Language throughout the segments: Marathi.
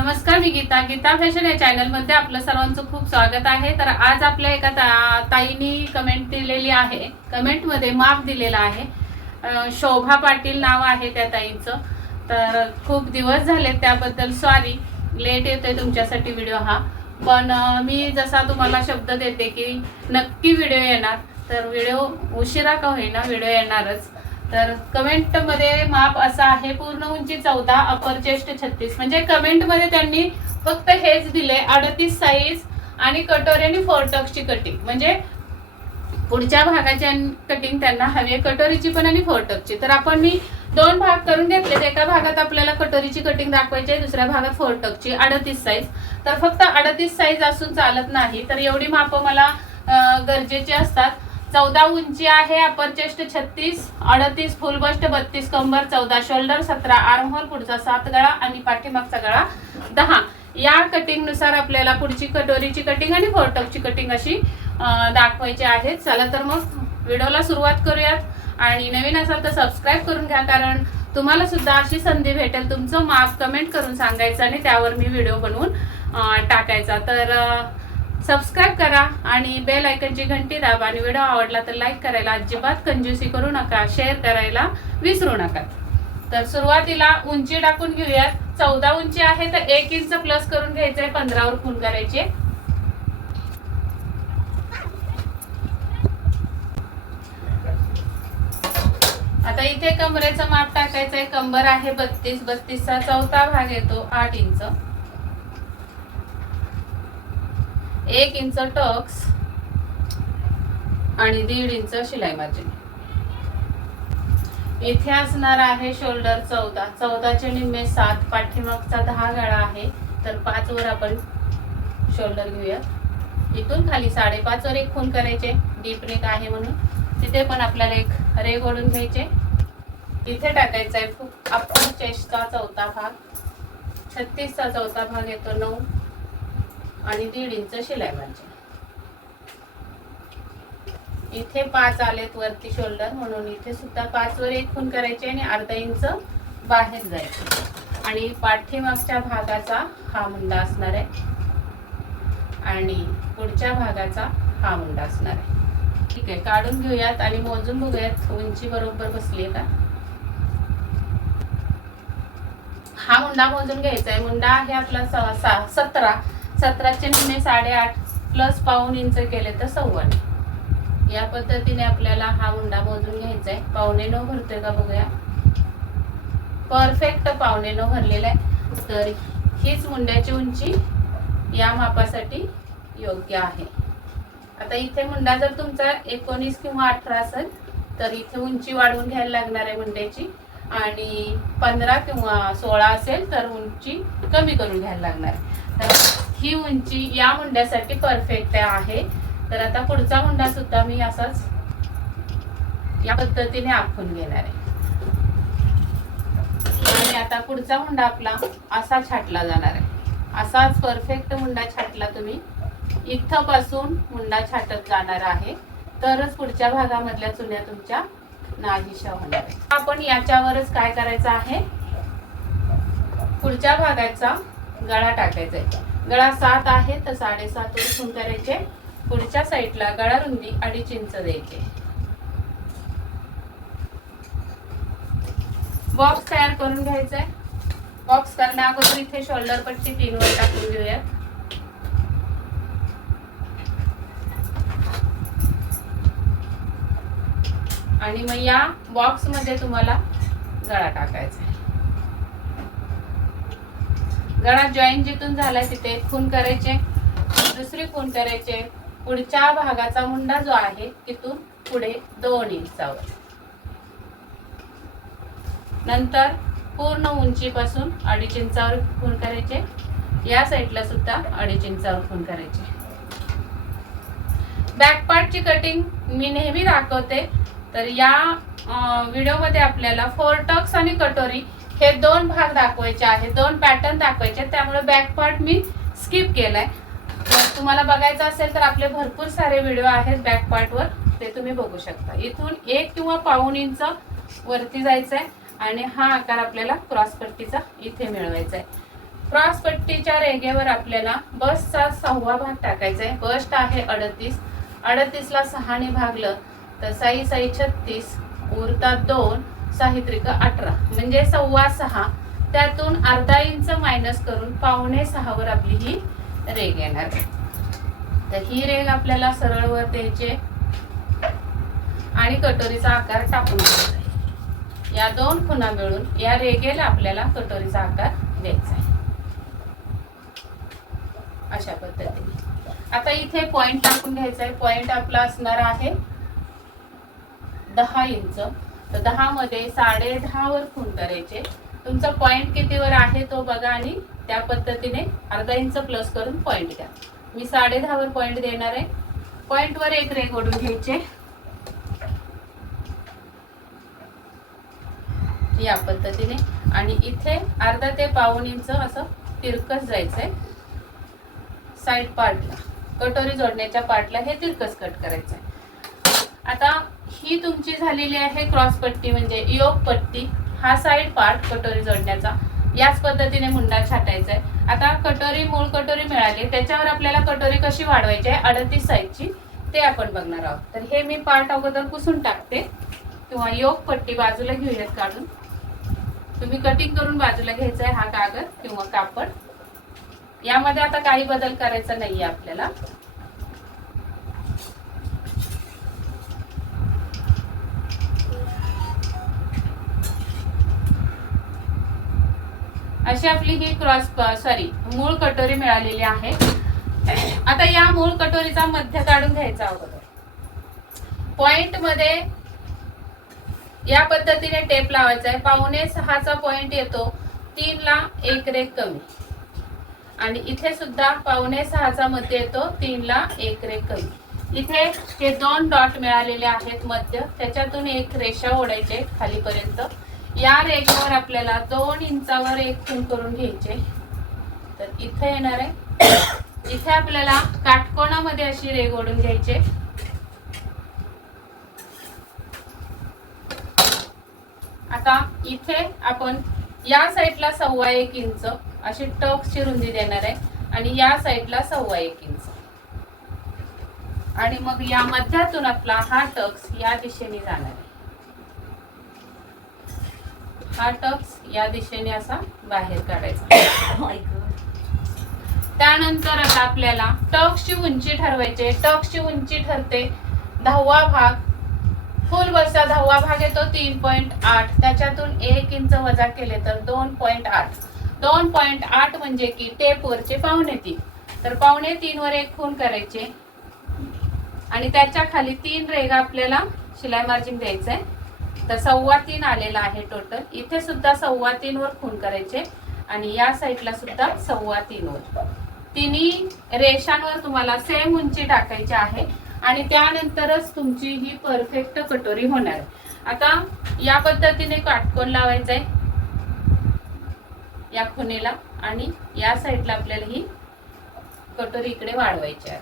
नमस्कार, मी गीता. गीता फॅशन या चॅनलमध्ये आपलं सर्वांचं खूप स्वागत आहे. तर आज आपल्या एका ताईनी कमेंट दिलेली आहे. कमेंटमध्ये माप दिलेला आहे. शोभा पाटील नाव आहे त्या ताईंचं. तर खूप दिवस झाले त्याबद्दल सॉरी, लेट येतोय तुमच्यासाठी व्हिडिओ हा. पण मी जसा तुम्हाला शब्द देते की नक्की व्हिडिओ येणार, तर व्हिडिओ उशिरा का होईना व्हिडिओ येणारच. तर कमेंट मध्ये माप असा आहे, पूर्ण उंची 14, अपर चेस्ट 36. म्हणजे कमेंट मध्ये त्यांनी फक्त हेच दिले, 38 साईज आणि कटोरी आणि 4 टक्सची कटिंग. म्हणजे पुढच्या भागाची कटिंग त्यांना हवी आहे, कटोरीची पण आणि 4 टक्सची. तर आपण मी 2 भाग करून घेतले. एका भागात आपल्याला कटोरीची कटिंग दाखवायची आहे, दुसऱ्या भागात 4 टक्सची 38 साईज. तर फक्त 38 साईज असून चालत नाही, तर एवढी माप मला गरजेची असतात. 14 उंची आहे, अपर चेस्ट 36, 38 फुल बस्ट, 32 कंबर, 14 शोल्डर, 17 आर्म होल, पुढचा 7 गळा आणि पाठीमागचा गळा 10. या कटिंग नुसार आपल्याला पुढची कटोरीची कटिंग आणि 4 टक्सची कटिंग अशी दाखवायची आहे. चला तर मग व्हिडिओला सुरुवात करूयात. आणि नवीन असाल तर सबस्क्राईब करून घ्या, कारण तुम्हाला सुद्धा अशी संधी भेटेल तुमचं माप कमेंट करून सांगायचं आणि त्यावर मी व्हिडिओ बनवून टाकायचा. तर सबस्क्राईब करा आणि बेल आयकनची घंटी दाबा. आणि व्हिडिओ आवडला तर लाईक करायला अजिबात कंजूसी करू नका, शेअर करायला विसरू नका. तर सुरुवातीला उंची टाकून घेऊयात. 14 उंची आहे तर 1 इंच प्लस करून घ्यायचंय, 15 वर खून करायचे. आता इथे कमरेचं माप टाकायचंय. कंबर आहे 32, 32चा चौथा भाग येतो 8 इंच, 1 इंच टक्स आणि 1.5 इंच शिलाई मार्जिन. इथे असणार आहे शोल्डर 14, 14चे निम्मे 7, पाठीमागचा 10 गळा आहे. तर 5 वर आपण शोल्डर घेऊया. इथून खाली 5.5 वर एक खून करायचे, डीप नेक आहे म्हणून. तिथे पण आपल्याला एक रेघ ओढून घ्यायचे. इथे टाकायचा आहे अपर चेस्टचा चौथा भाग, 36चा चौथा भाग येतो 9 आणि 1.5 इंच शिलाई मार्जिन. इथे 5 आलेत वरती शोल्डर, म्हणून इथे सुद्धा 5 वर एक खून करायचे आणि अर्धा इंच बाहेर जायचे. आणि पाठीमागच्या भागाचा हा मुंडा असणार आहे आणि पुढच्या भागाचा हा मुंडा असणार आहे. ठीक आहे, काढून घेऊयात आणि मोजून बघूयात उंची बरोबर बसली आहे का. हा मुंडा मोजून घ्यायचा आहे. मुंडा आहे आपला 17, 17चे निम्मे 8.5 प्लस पाऊण इंच केले तर 14. या पद्धतीने आपल्याला हा मुंडा मोजून घ्यायचा आहे. 9.5 भरतोय का बघूया. परफेक्ट 9.5 भरलेला आहे. तर हीच मुंड्याची उंची या मापासाठी योग्य आहे. आता इथे मुंडा जर तुमचा 19 किंवा 18 असेल तर इथे उंची वाढवून घ्यायला लागणार आहे मुंड्याची. आणि 15 किंवा 16 असेल तर उंची कमी करून घ्यायला लागणार आहे. तर ही उंची या मुंड्यासाठी परफेक्ट आहे. तर आता पुढचा मुंडा सुद्धा मी असाच या पद्धतीने आखून घेणार आहे. आणि आता पुढचा मुंडा आपला असा छाटला जाणार आहे. असाच परफेक्ट मुंडा छाटला तुम्ही, इथं पासून मुंडा छाटत जाणार आहे, तरच पुढच्या भागामधल्या चुन्या तुमच्या नाहीशा होणार आहे. आपण याच्यावरच काय करायचं आहे, पुढच्या भागाचा गळा टाकायचा आहे. गळा 7 आहे तर 7.5 वर खून करायचे. पुढच्या साईडला गळा रुंदी 2.5 इंच द्यायचे. बॉक्स तयार करून घ्यायचा आहे. बॉक्स करण्या अगोदर इथे शोल्डर पट्टी 3 वर टाकून घेऊयात. आणि मग या बॉक्स मध्ये तुम्हाला गळा टाकायचा आहे. गळा जॉईंट जिथून झालाय तिथे खून करायचे, दुसरी खून करायचे. पुढच्या भागाचा मुंडा जो आहे तिथून पुढे 2 इंचावर. नंतर पूर्ण उंचीपासून 2.5 इंचावर खून करायचे. या साईडला सुद्धा 2.5 इंचावर खून करायचे. बॅक पार्टची कटिंग मी नेहमी दाखवते. तर या व्हिडिओमध्ये आपल्याला 4 टक्स आणि कटोरी हे 2 भाग दाखवायचे आहेत, 2 पॅटर्न दाखवायचे. त्यामुळे बॅक पार्ट मी स्किप केलाय. तर तुम्हाला बघायचं असेल तर आपले भरपूर सारे व्हिडिओ आहेत बॅक पार्टवर, ते तुम्ही बघू शकता. इथून 1 किंवा पाऊण इंच वरती जायचं आहे आणि हा आकार आपल्याला क्रॉस पट्टीचा इथे मिळवायचा आहे. क्रॉस पट्टीच्या रेघेवर आपल्याला बसचा 6वा भाग टाकायचा आहे. बस्ट आहे 38, 38ला 6ने भागलं तर 6 6 36, उरतात 2, 6 त्रिक 18 म्हणजे 6.25. त्यातून अर्धा इंच मायनस करून 5.25 वर आपली ही रेघ येणार. तर ही रेघ आपल्याला सरळ वर द्यायची आणि कटोरीचा आकार टाकून द्यायचा आहे. या दोन खुणा मिळून या रेघेला आपल्याला कटोरीचा आकार द्यायचा आहे अशा पद्धतीने. आता इथे पॉइंट टाकून घ्यायचा आहे. पॉइंट आपला असणार आहे 10 इंच. तर 10 मध्ये 10.5 वर खूण करायचे. तुमचा पॉइंट कितीवर आहे तो बघा आणि त्या पद्धतीने अर्धा इंच प्लस करून पॉइंट घ्या. मी 10.5 वर पॉइंट देणार आहे. पॉइंट वर एक रेघ ओढून घ्यायचे या पद्धतीने आणि इथे अर्धा ते 1.25 इंच असं तिरकस जायचंय. साइड पार्टला कटोरी जोडण्याच्या पार्टला हे तिरकस कट करायचंय. आता ही तुमची झालेली आहे क्रॉस पट्टी म्हणजे योग पट्टी. हा साइड पार्ट कटोरी जोडण्याचा याच पद्धतीने मुंडा छाटायचा आहे. आता कटोरी मूळ कटोरी मिळाली त्याच्यावर आपल्याला कटोरी कशी वाढवायची आहे 38 साइजची ते आपण बघणार आहोत. तर हे मी पार्ट अगोदर पुसून टाकते किंवा योग पट्टी बाजूला घेऊयात काढून. तुम्ही कटिंग करून बाजूला घ्यायचा आहे हा कागद किंवा कापड. यामध्ये आता काही बदल करायचा नाहीये आपल्याला. अशी आपली ही मूळ कटोरी मिळालेली आहे. आता या मूळ कटोरीचा मध्य काढून घ्यायचा अगोदर. पॉइंट मध्ये या पद्धतीने टेप लावायचा आहे. 5.25चा पॉइंट येतो 3ला 1 रेघ कमी आणि इथे सुद्धा 5.25चा मध्य येतो 3ला 1 रेघ कमी. इथे हे 2 डॉट मिळालेले आहेत मध्य, त्याच्यातून एक रेषा ओढायची खालीपर्यंत. या रेघेवर आपल्याला 2 इंचावर एक खूण करून घ्यायचे. तर इथे येणार आहे. इथे आपल्याला काटकोनामध्ये अशी रेघ ओढून घ्यायची. आता इथे आपण या साइडला 1.25 इंच अशी टक्सची रुंदी देणार आहे आणि या साइडला 1.25 इंच आणि मग या मध्यातून आपला हा टक्स या दिशेने जाणार आहे. हा टक्स या दिशेने असा बाहेर काढायचा. त्यानंतर आता आपल्याला टक्सची उंची ठरवायची. टक्सची उंची ठरते 10वा भाग. फुल बसचा 10वा भाग येतो 3.8. त्याच्यातून 1 इंच वजा केले तर 2.8. 2.8 म्हणजे की टेप वरचे 2.25. तर 2.25 वर एक खूण करायचे आणि त्याच्या खाली 3 रेघ आपल्याला शिलाई मार्जिन द्यायचंय. तर 3.25 आलेला आहे टोटल. इथे सुद्धा 3.25 वर खूण करायचे आणि या साइडला सुद्धा 3.25 वर. तिन्ही रेषांवर तुम्हाला सेम उंची टाकायची आहे आणि त्यानंतरच तुमची ही परफेक्ट कटोरी होणार. आता या पद्धतीने काटकोन लावायचा आहे या खुणेला आणि या साइडला आपल्याला ही कटोरी इकडे वाढवायची आहे.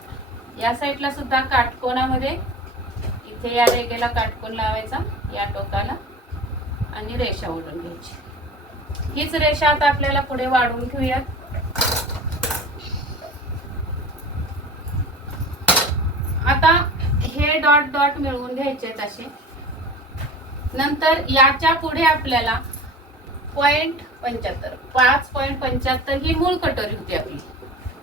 या साइडला सुद्धा काटकोनामध्ये इथे या रेघेला काटकोन लावायचा या टोकाला आणि रेषा ओढून घ्यायची. हीच रेषा आता आपल्याला पुढे वाढवून घेऊयात. आता हे डॉट डॉट मिळवून घ्यायचे असे. नंतर याच्या पुढे आपल्याला 0.75 5.75 ही मूळ कटोरी होती आपली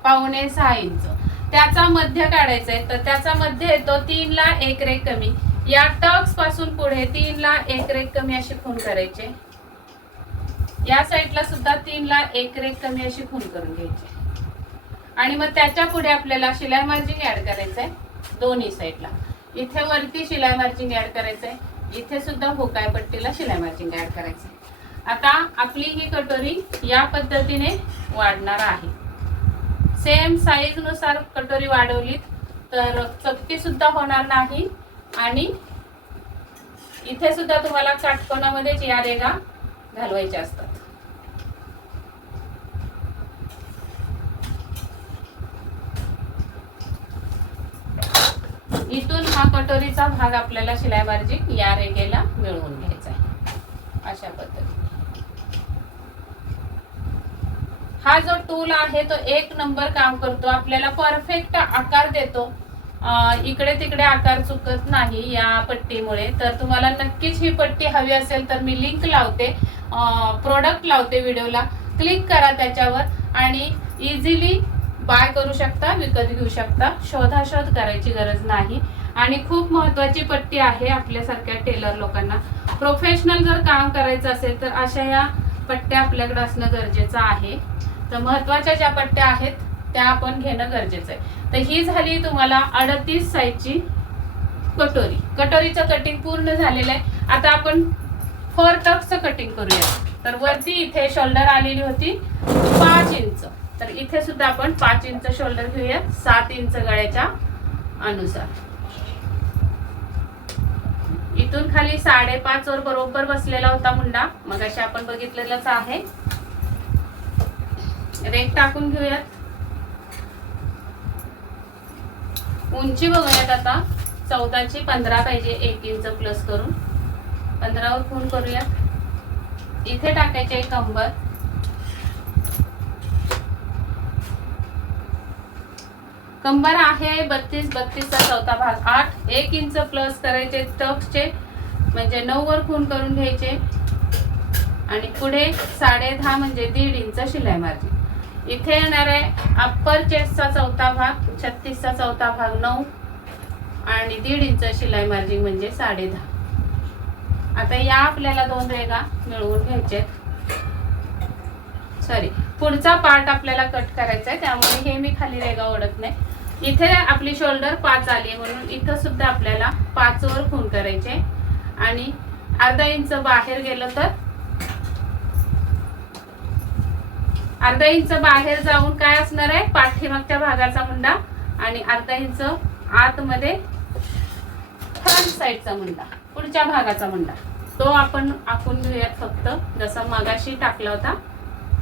5.25 इंच. त्याचा मध्य काढायचा आहे. तर त्याचा मध्य येतो 3ला 1 रेघ कमी. या टक्स पासून पुढे 3ला 1 रेघ कमी अशी खूण करायचे. या साइडला सुद्धा 3ला 1 रेघ कमी अशी खूण करून घ्यायची आणि मग त्याच्या पुढे आपल्याला शिलाई मार्जिन ऍड करायचं आहे दोन्ही साइडला. इथे वरती शिलाई मार्जिन ऍड करायचं आहे. इथे सुद्धा भोकाय पट्टीला शिलाई मार्जिन ऍड करायचं आहे. आता आपली ही कटोरी या पद्धतीने वाढणार आहे. सेम साईज नुसार कटोरी वाढवली तर चकती सुद्धा होणार नाही आणि इथे सुद्धा तुम्हाला काटकोनामध्येच या रेघा घालवायच्या असतात. इथून हा कटोरीचा भाग आपल्याला शिलाई मार्जिन या रेघेला मिळवून घ्यायचा आहे अशा पद्धतीने. हा जो टूल आहे तो एक नंबर काम करतो, आपल्याला परफेक्ट आकार देतो, इकडे तिकडे आकार चुकत नाही या पट्टीमुळे. तर तुम्हाला नक्कीच ही पट्टी हवी असेल तर मी लिंक लावते, प्रोडक्ट लावते व्हिडिओला, क्लिक करा त्याच्यावर आणि इझिली बाय करू शकता, विकत घेऊ शकता, शोधाशोध करायची गरज नाही. आणि खूप महत्त्वाची पट्टी आहे आपल्यासारख्या टेलर लोकांना. प्रोफेशनल जर काम करायचं असेल तर अशा या पट्ट्या आपल्याकडे असणं गरजेचं आहे. तर महत्त्वाच्या ज्या पट्ट्या आहेत त्या आपण घेणं गरजेचं आहे. तर ही झाली तुम्हाला 38 साईजची कटोरी. कटोरीचं कटिंग पूर्ण झालेलं आहे. आता आपण 4 टक्सचं कटिंग करूया. तर वरती इथे शोल्डर आलेली होती 5 इंच, तर इथे सुद्धा आपण 5 इंच शोल्डर घेऊया 7 इंच गळ्याच्या अनुसार. इथून खाली 5.5 वर बरोबर बसलेला होता मुंडा, मग अशा आपण बघितलेलंच आहे. रेग टाकून घेऊयात. उंची बघूयात आता 14 ची 15 पाहिजे, 1 इंच प्लस करून 15 वर खून करूयात. इथे टाकायचे कंबर. कंबर आहे 32, 32 चा चौथा भाग 8, 1 इंच प्लस करायचे टक्सचे, म्हणजे 9 वर खून करून घ्यायचे आणि पुढे 10.5 म्हणजे 1.5 इंच शिलाई मार्जिन. इथे येणार आहे अप्पर चेस्टचा चौथा भाग 36 चा चौथा भाग 9 आणि 1.5 इंच शिलाई मार्जिन म्हणजे 10.5. आता या आपल्याला 2 रेगा मिळवून घ्यायचे. सॉरी, पुढचा पार्ट आपल्याला कट करायचा आहे, त्यामुळे हे मी खाली रेगा ओढत नाही. इथे आपली शोल्डर 5 आली म्हणून इथं सुद्धा आपल्याला 5 वर खून करायचे आणि अर्धा इंच बाहेर गेलं तर अर्धा इंच बाहेर जाऊन काय असणार आहे पाठीमागच्या भागाचा मुंडा आणि अर्धा इंच आतमध्ये फ्रंट साइडचा मुंडा, पुढच्या भागाचा मुंडा, तो आपण आखून घेऊयात फक्त जसा मगाशी टाकला होता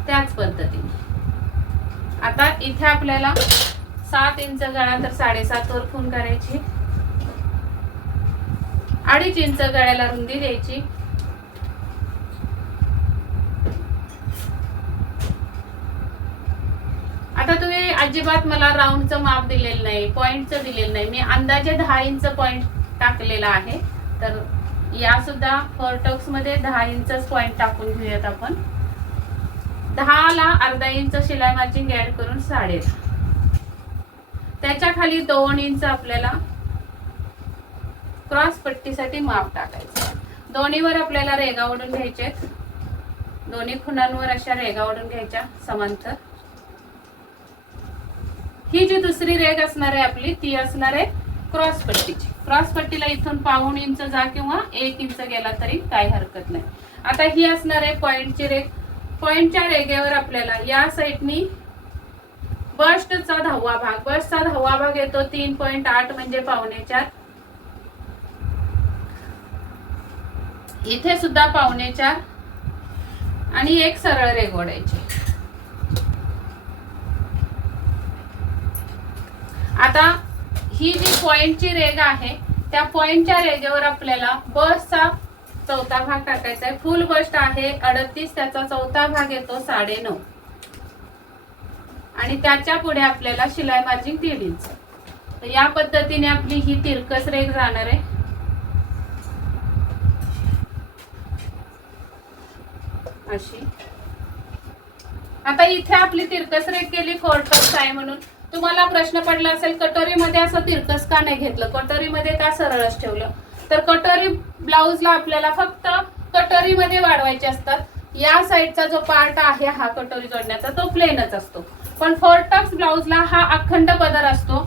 त्याच पद्धतीने. आता इथे आपल्याला 7 इंच गळा तर 7.5 वर खून करायची, 2.5 इंच गळ्याला रुंदी द्यायची. आता तुम्ही अजिबात मला राऊंडचं माप दिलेलं नाही, पॉइंटचं दिलेलं नाही, मी अंदाजे 10 इंच पॉइंट टाकलेला आहे. तर या सुद्धा 4 टक्स मध्ये 10 इंचच पॉइंट टाकून घेऊयात आपण. 10 ला अर्धा इंच शिलाई मार्जिन ऍड करून 10.5. त्याच्या खाली 2 इंच आपल्याला क्रॉस पट्टीसाठी माप टाकायचं. दोन्हीवर आपल्याला रेगा ओढून घ्यायचे, दोन्ही खुणांवर अशा रेगा ओढून घ्यायच्या समांतर. ही जी दुसरी रेग असणार आहे आपली ती असणार आहे क्रॉस पट्टीची. क्रॉस पट्टीला इथून 1.5 इंच जा किंवा 1 इंच गेला तरी काही हरकत नाही. आता ही असणार आहे पॉइंटची रेग. पॉइंटच्या रेगेवर आपल्याला या साइडनी बस्टचा 10वा भाग, बस्टचा 10वा भाग येतो 3.8 म्हणजे 4.25. इथे सुद्धा 4.25 आणि एक सरळ रेग ओढायची. आता ही जी पॉइंटची रेग आहे त्या पॉइंटच्या रेगेवर आपल्याला बसचा चौथा भाग टाकायचा आहे. फुल बस्ट आहे 38, त्याचा चौथा भाग येतो 9.5 आणि त्याच्या पुढे आपल्याला शिलाई मार्जिन 1.5 इंच. तर या पद्धतीने आपली ही तिरकस रेग जाणार आहे. अशी आता इथे आपली तिरकस रेग केली 4 टक्स आहे म्हणून. तुम्हाला प्रश्न पडला असेल कटोरीमध्ये असं तिरकस का नाही घेतलं, कटोरीमध्ये का सरळच ठेवलं, तर कटोरी ब्लाउजला आपल्याला फक्त कटोरीमध्ये वाढवायचे असतात. या साइडचा जो पार्ट आहे हा कटोरी जोडण्याचा तो प्लेनच असतो, पण 4 टक्स ब्लाउजला हा अखंड पदर असतो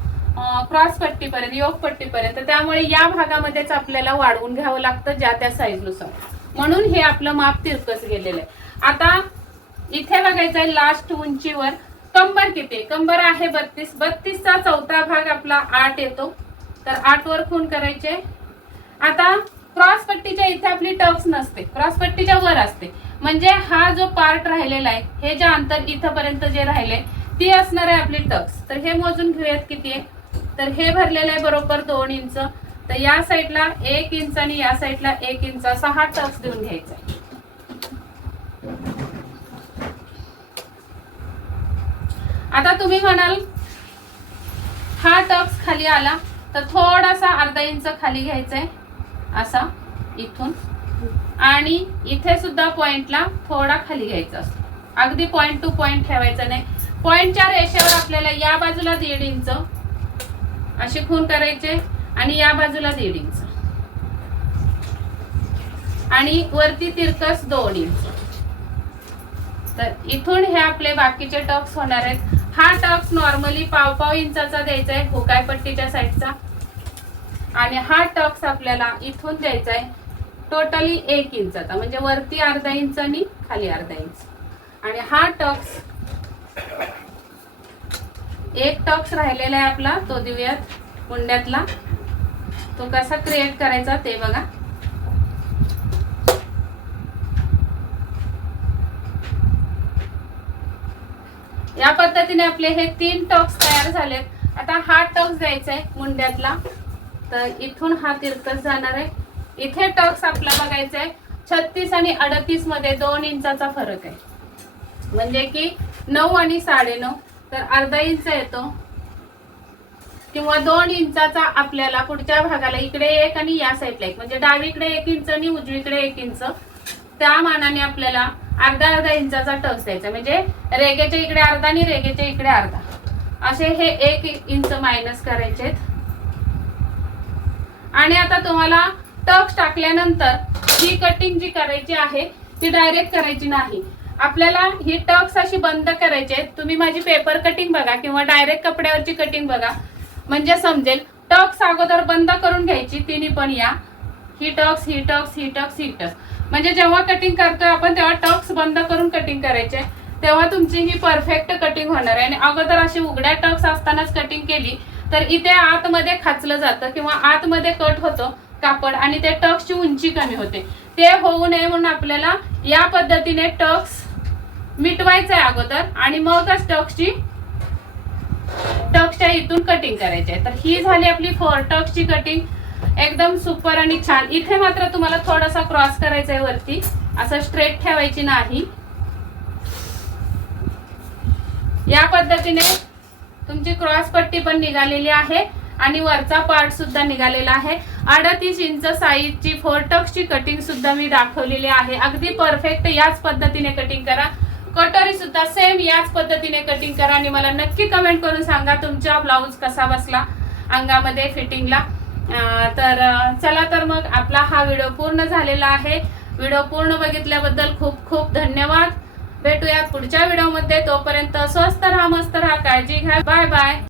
क्रॉस पट्टीपर्यंत, योग पट्टीपर्यंत. त्यामुळे या भागामध्येच आपल्याला वाढवून घ्यावं लागतं ज्या त्या साईजनुसार, म्हणून हे आपलं माप तिरकस गेलेलं आहे. आता इथे बघायचं आहे लास्ट उंचीवर कंबर किती. कंबर आहे 32, 32 चा चौथा भाग आपला 8 येतो, तर 8 वर खून करायचे. आता क्रॉस पट्टीच्या इथे आपली टक्स नसते, क्रॉस पट्टीच्या वर असते, म्हणजे हा जो पार्ट राहिलेला आहे हे जे अंतर इथपर्यंत जे राहिले ती असणार आहे आपली टक्स. तर हे मोजून घेऊयात किती आहे, तर हे भरलेलं आहे बरोबर 2 इंच. तर या साईडला 1 इंच आणि या साईडला 1 इंच, 6 टक्स देऊन घ्यायचं. आता तुम्ही म्हणाल हा टक्स खाली आला तर थोडासा अर्धा इंच खाली घ्यायचा आहे असा इथून, आणि इथे सुद्धा पॉइंटला थोडा खाली घ्यायचा असतो. अगदी पॉइंट टू पॉइंट ठेवायचा नाही. पॉइंटच्या रेषेवर आपल्याला या बाजूला 1.5 इंच अशी खूण करायचे आणि या बाजूला 1.5 इंच आणि वरती तिरकस 2 इंच. तर इथून हे आपले बाकीचे टक्स होणार आहेत. हा टक्स नॉर्मली पाव इंचाचा द्यायचा आहे हुकायपट्टीच्या साईडचा, आणि हा टक्स आपल्याला इथून द्यायचा आहे टोटली 1 इंचाचा, म्हणजे वरती अर्धा इंच आणि खाली अर्धा इंच. आणि हा टक्स एक टक्स राहिलेला आहे आपला, तो देऊयात कुंड्यातला. तो कसा क्रिएट करायचा ते बघा. या पद्धतीने आपले हे 3 टक्स तयार झालेत. आता हा टक्स द्यायचा आहे मुंड्यातला, तर इथून हा तिरकस जाणार आहे. इथे टक्स आपला बघायचा आहे 36 आणि 38 मध्ये 2 इंचाचा फरक आहे, म्हणजे की 9 आणि 9.5, तर अर्धा इंच येतो किंवा 2 इंचाचा आपल्याला पुढच्या भागाला इकडे 1 आणि या साईडला 1, म्हणजे डावीकडे 1 इंच आणि उजवीकडे 1 इंच, त्या मानाने आपल्याला अर्धा इंचाचा टक्स द्यायचा. म्हणजे रेगेच्या इकडे अर्धा आणि रेगेच्या इकडे अर्धा, असे हे 1 इंच मायनस करायचे. आणि आता तुम्हाला टक्स टाकल्यानंतर ही कटिंग जी करायची आहे ती डायरेक्ट करायची नाही. आपल्याला ही टक्स अशी बंद करायची. तुम्ही माझी पेपर कटिंग बघा किंवा डायरेक्ट कपड्यावरची कटिंग बघा, म्हणजे समजेल. टक्स अगोदर बंद करून घ्यायची तिन्ही पण, या ही टक्स ही टक्स ही टक्स ही टक्स, म्हणजे जेव्हा कटिंग करतोय आपण तेव्हा टक्स बंद करून कटिंग करायचे, तेव्हा तुमची ही परफेक्ट कटिंग होणार आहे. आणि अगोदर अशी उघड्या टक्स असतानाच कटिंग केली तर इथे आतमध्ये खाचलं जातं किंवा आतमध्ये कट होतो कापड आणि ते टक्सची उंची कमी होते. ते होऊ नये म्हणून आपल्याला या पद्धतीने टक्स मिटवायचं आहे अगोदर आणि मगच टक्सच्या इथून कटिंग करायची आहे. तर ही झाली आपली 4 टक्सची कटिंग, एकदम सुपर आणि छान. इथे मात्र तुम्हाला थोडासा क्रॉस करायचा आहे वरती, असं स्ट्रेट ठेवायची नाही. या पद्धतीने तुमची क्रॉस पट्टी पण निघालेली आहे आणि वरचा पार्ट सुद्धा निघालेला आहे. 38 इंच साईजची 4 टक्सची कटिंग सुद्धा मी दाखवलेली आहे. अगदी परफेक्ट याच पद्धतीने कटिंग करा. कटोरी सुद्धा सेम याच पद्धतीने कटिंग करा आणि मला नक्की कमेंट करून सांगा तुमचा ब्लाऊज कसा बसला अंगामध्ये फिटिंगला. तर चला, तर मग आपला हा व्हिडिओ पूर्ण झालेला आहे. व्हिडिओ पूर्ण बघितल्याबद्दल खूप खूप धन्यवाद. भेटूयात पुढच्या व्हिडिओमध्ये. तोपर्यंत स्वस्त राहा, मस्त राहा, काळजी घ्या. Bye bye.